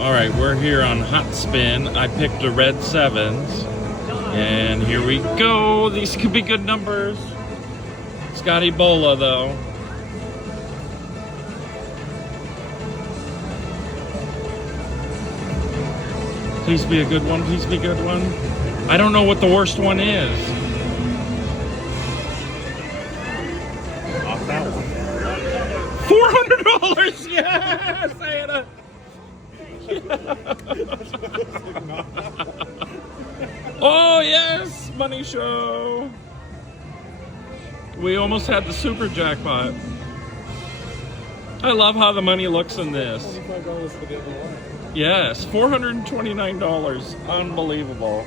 All right, we're here on Hot Spin. I picked a red sevens. And here we go. These could be good numbers. It's got Ebola though. Please be a good one. Please be a good one. I don't know what the worst one is. Off that one. $400. Yes, I had a. Oh yes, money show. We almost had the super jackpot. I love how the money looks in this. $25 for the other one. Yes, $429. Unbelievable.